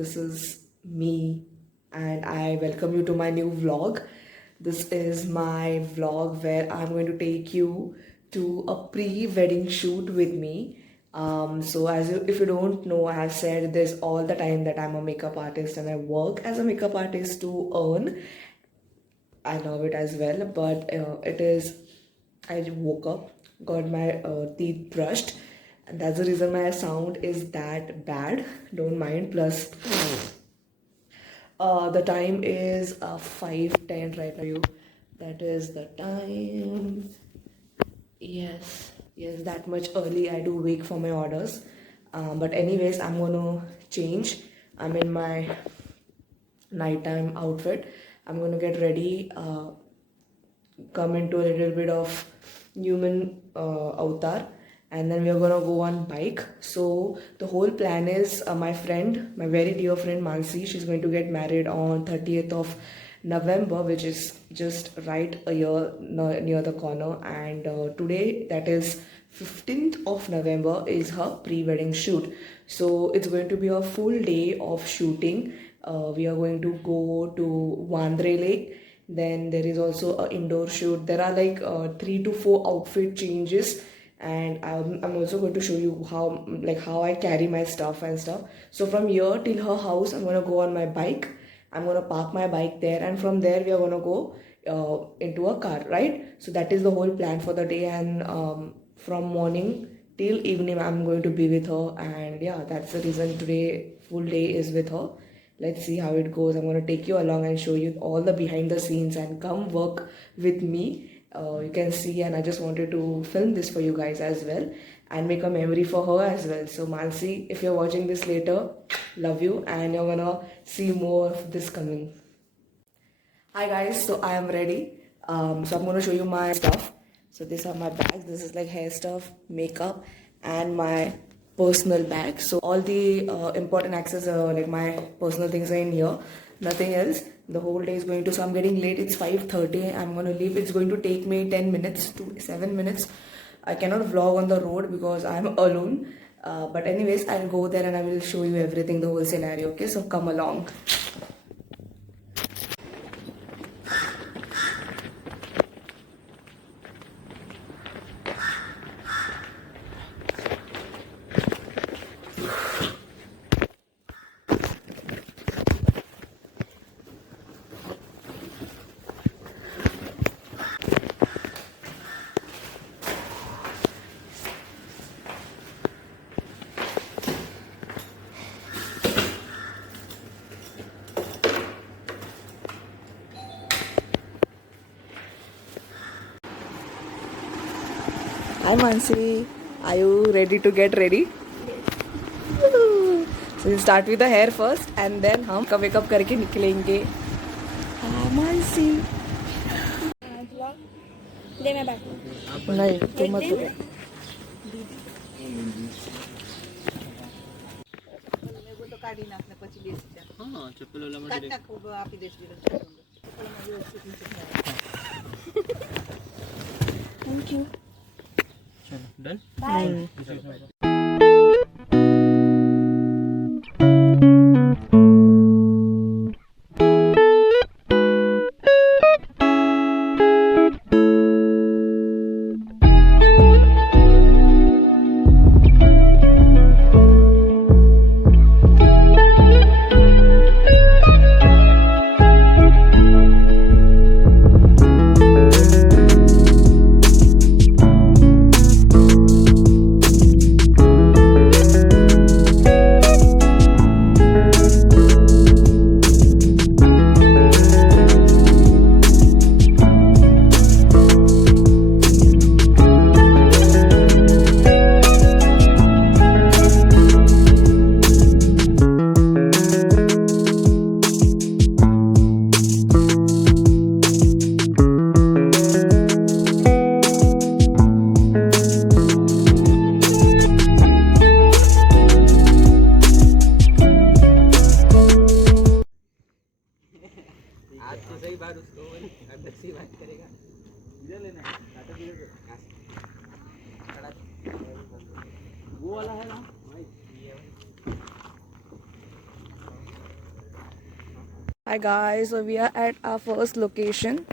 this is me, and I welcome you to my new vlog. This is my vlog where I'm going to take you to a pre-wedding shoot with me. So if you don't know, I have said this all the time that I'm a makeup artist and I work as a makeup artist to earn. I love it as well, but it is. I woke up, got my teeth brushed, and that's the reason my sound is that bad. Don't mind. Plus, the time is 5:10 right now. That is the time. Yes, that much early. I do wake for my orders. But anyways, I'm gonna change. I'm in my nighttime outfit. I'm gonna get ready. Come into a little bit of human avatar, and then we are gonna go on bike. So the whole plan is my friend, my very dear friend Mansi, she's going to get married on 30th of November, which is just right a year near the corner. And today, that is 15th of November, is her pre-wedding shoot. So it's going to be a full day of shooting. We are going to go to Wandre Lake. Then there is also a indoor shoot. There are like 3 to 4 outfit changes, and I'm also going to show you how I carry my stuff and stuff. So from here till her house, I'm gonna go on my bike. I'm gonna park my bike there, and from there we are gonna go into a car, right? So that is the whole plan for the day, and from morning till evening I'm going to be with her, and yeah, that's the reason today full day is with her. Let's see how it goes. I'm going to take you along and show you all the behind the scenes, and come work with me. You can see, and I just wanted to film this for you guys as well and make a memory for her as well. So Mansi, if you're watching this later, love you, and you're gonna see more of this coming. Hi guys, so I am ready. So I'm gonna show you my stuff. So these are my bags. This is like hair stuff, makeup, and my personal bag. So all the important access, like my personal things are in here. Nothing else. The whole day is going to. So I'm getting late. It's 5:30. I'm gonna leave. It's going to take me 10 minutes to 7 minutes. I cannot vlog on the road because I'm alone. But anyways, I'll go there and I will show you everything, the whole scenario. Okay, so come along. Hi Mansi, are you ready to get ready? So we'll start with the hair first and then हम makeup करके निकलेंगे. Hi Mansi. दे मैं बैठूं. नहीं तो मत करो. मेरे तो काटी नाखने પછી બેસી જા. હા ચપ્પલ ઓલા માં કાટ નાખો આપી દેશ દીધો. ચપ્પલમાં વ્યવસ્થિત નીચે. Thank you. ચલો ડન બાય. वो वाला है ना Hi guys, so we are at our first location.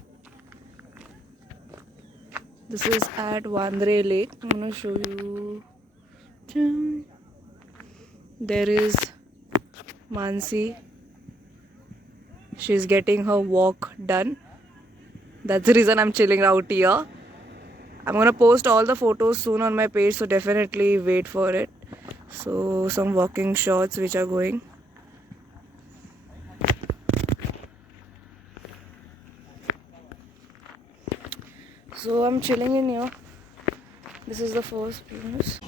This is at Wandre Lake. I'm gonna show you. There is Mansi. She's getting her walk done. That's the reason I'm chilling out here. I'm gonna post all the photos soon on my page, so definitely wait for it. So some walking shots which are going. So I'm chilling in here. This is the first place.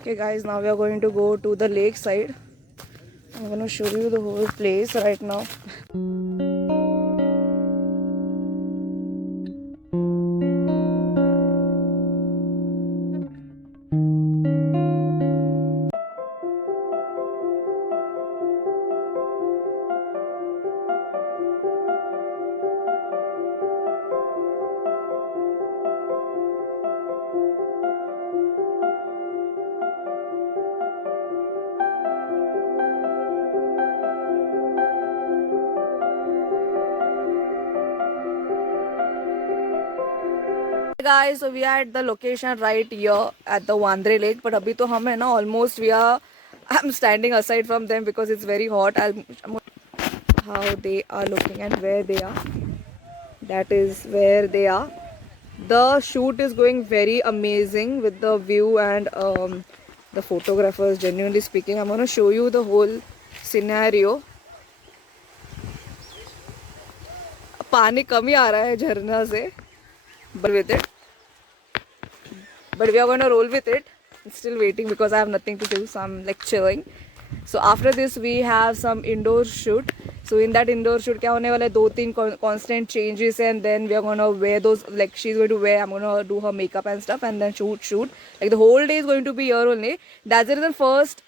Okay guys, now we are going to go to the lake side. I'm gonna show you the whole place right now. Guys, so we are at the location right here at the Wandre Lake. But abhi to hum hai na, almost we are. I'm standing aside from them because it's very hot. How they are looking and where they are. That is where they are. The shoot is going very amazing with the view and the photographers. Genuinely speaking, I'm gonna show you the whole scenario. पानी कम ही आ रहा है झरना से. But with it, but we are going to roll with it. I'm still waiting because I have nothing to do, so I'm like chilling. So after this we have some indoor shoot. So in that indoor shoot क्या होने वाला है, 2-3 constant changes, and then we are going to wear those, like she's going to wear, I'm going to do her makeup and stuff, and then shoot. Like the whole day is going to be here only. That's the reason first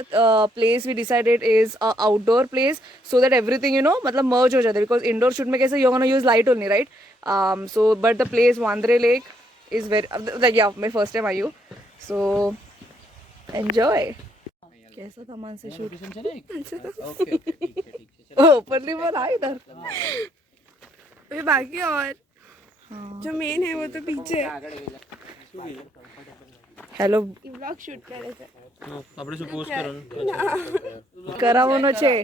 place we decided is a outdoor place, so that everything, you know, मतलब merge हो जाता है. Because indoor shoot में कैसे you're going to use light only, right? So but the place Wandre Lake is very like, yeah, my first time आयु. So enjoy. कैसा था Mansi shoot? Openly बोला इधर. अभी बाकी और जो मेन है वो तो पीछे. हेलो व्लॉग शूट करे છે. આપણે શું પોસ્ટ કરવાનું કરાવવાનો છે.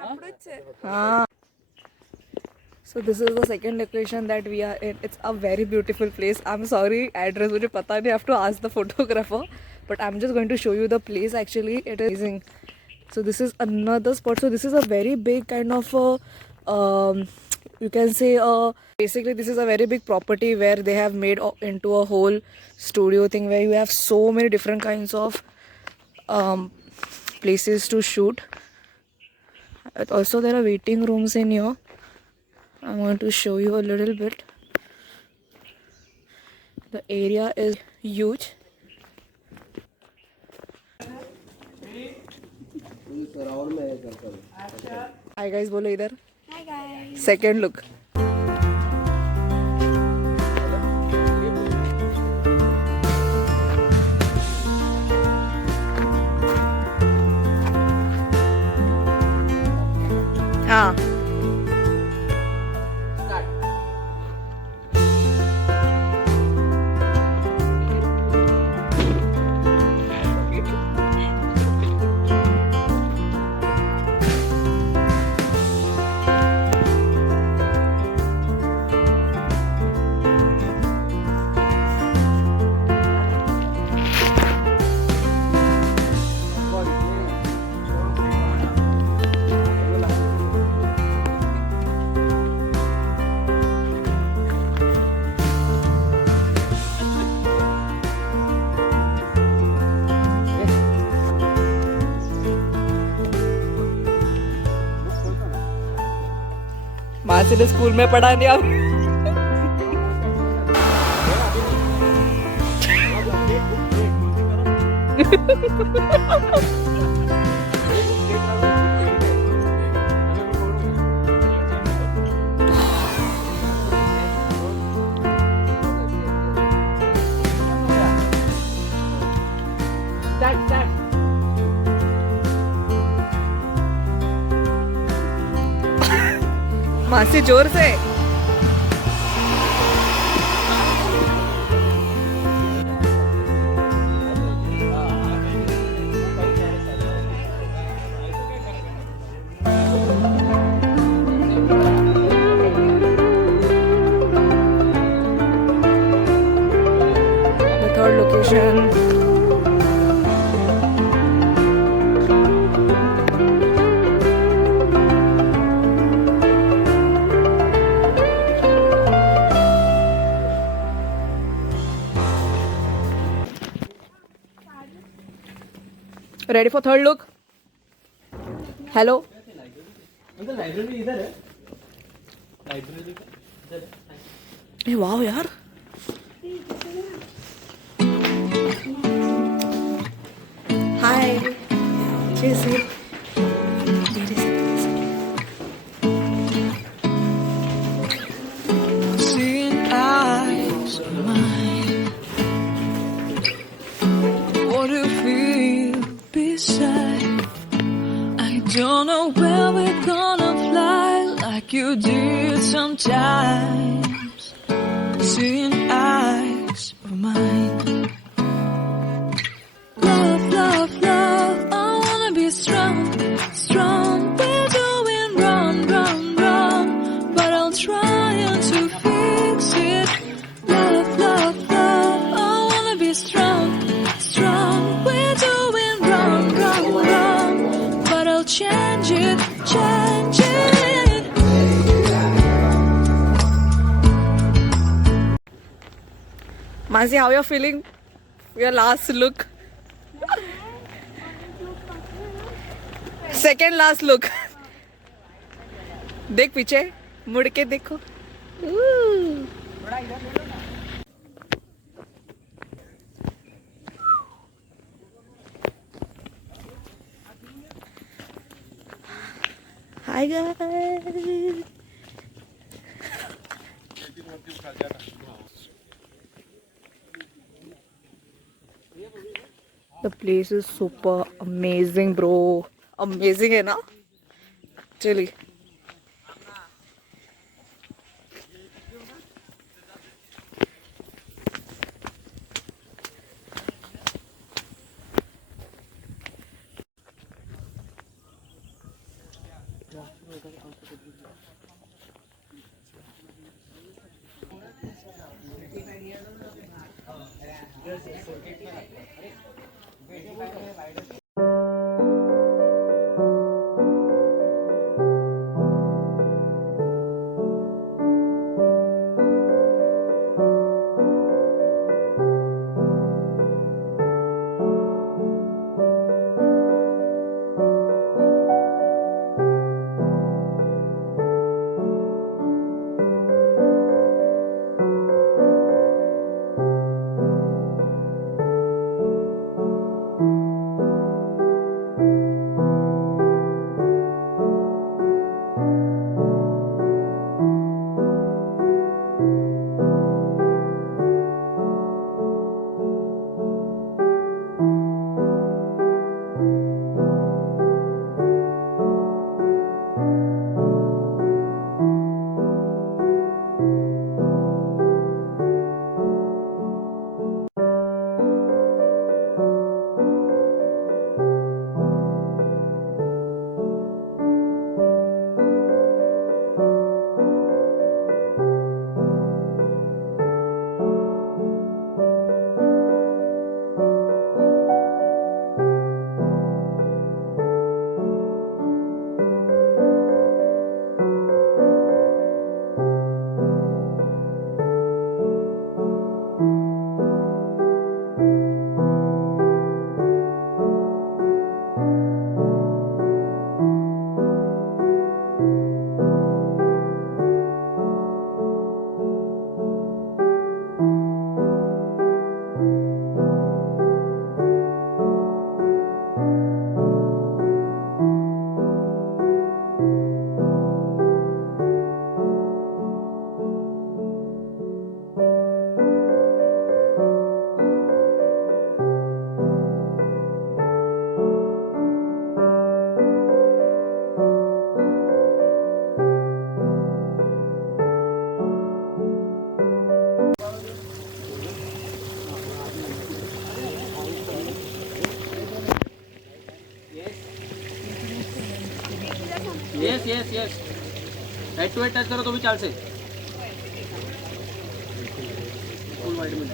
આપણો જ છે. हाँ. So this is the second location that we are in. It's a very beautiful place. I'm sorry, address मुझे पता नहीं. I have to ask the photographer. But I'm just going to show you the place. Actually, it is amazing. So this is another spot. So this is a very big kind of you can say basically this is a very big property where they have made into a whole studio thing where you have so many different kinds of places to shoot. Also there are waiting rooms in here. I'm going to show you a little bit. The area is huge. Hi guys, बोलो इधर. Hi guys. Second look. हाँ. मासी ने school में पढ़ा नहीं अब मासी जोर से the third location. Ready for third look? Hello. Library इधर है लाइब्रेरी इधर है ए वाह यार Hi. Jesse. Seeing eyes of mine, what do you feel beside? I don't know where we're gonna fly like you did sometimes. Seeing eyes of mine, love, love, love. I wanna be strong, strong. We're doing wrong, wrong, wrong, but I'll try to fix it. Love, love, love. I wanna be strong, strong. We're doing wrong, wrong, wrong, but I'll change it, change it. Mansi, how you're feeling? Your last look. Second last look. देख पीछे मुड़ के देखो Hi guys. The place is super amazing, bro. Amazing है ना? Really. Yes yes yes હેડ two હેડ touch કરો તો બી ચાલશે ફૂલ વાઇડ में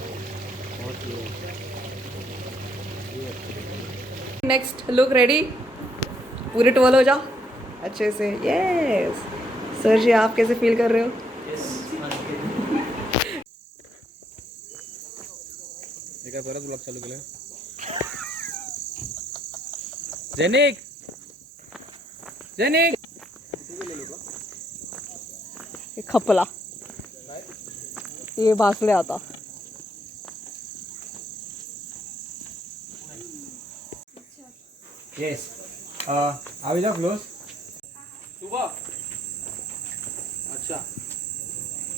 नेक्स्ट लुक रेडी पूरे टोल हो जाओ अच्छे से यस सर जी आप कैसे फील कर रहे हो एका परत ब्लॉग चालू केलं जेनिक जेनिक ये खपला ये भासले आता यस આવી જાઓ ક્લોઝ सुबह अच्छा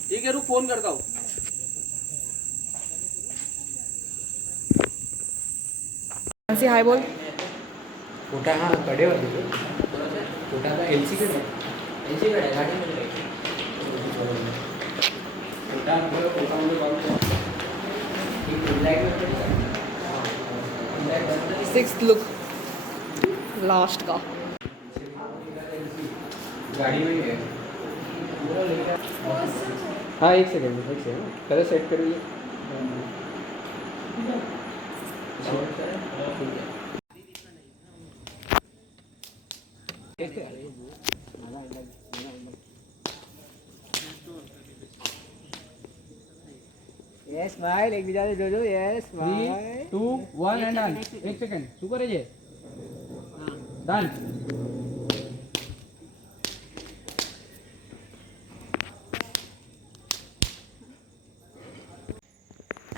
ठीक है रुक फोन करता हूँ सी हाय बोल फोटा हाँ कडेवर देतो फोटा आता एल सी कडे गाडीमध्ये फोटा फोटामध्ये सिक्स्थ लुक लास्ट का गाड़ी में है हाँ एक सेकंड कलर सेट करिए यस स्माइल एक બીજા ને જોજો यस 3 2 1 एंड डन एक सेकंड શું કરે છે done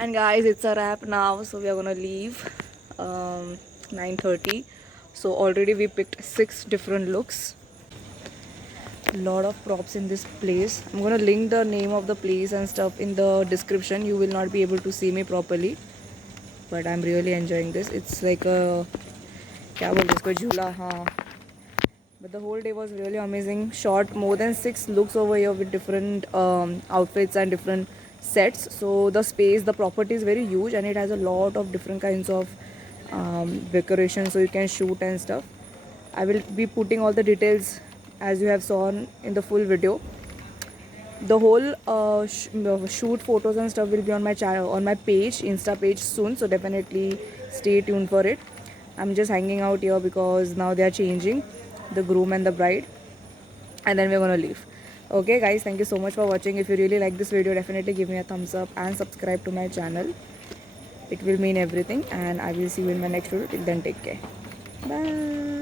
And guys, it's a wrap now, so we are gonna leave 9:30. So already we picked 6 different looks. Lot of props in this place. I'm gonna link the name of the place and stuff in the description. You will not be able to see me properly, but I'm really enjoying this. It's like a क्या बोलते हैं इसको झूला हाँ. But the whole day was really amazing. Shot more than 6 looks over here with different outfits and different sets. So the space, the property is very huge and it has a lot of different kinds of decorations so you can shoot and stuff. I will be putting all the details as you have seen in the full video. The whole shoot photos and stuff will be on my channel, on my page, Insta page soon, so definitely stay tuned for it. I'm just hanging out here because now they are changing the groom and the bride, and then we're gonna leave. Okay guys, thank you so much for watching. If you really like this video, definitely give me a thumbs up and subscribe to my channel. It will mean everything, and I will see you in my next video. Till then, take care. Bye.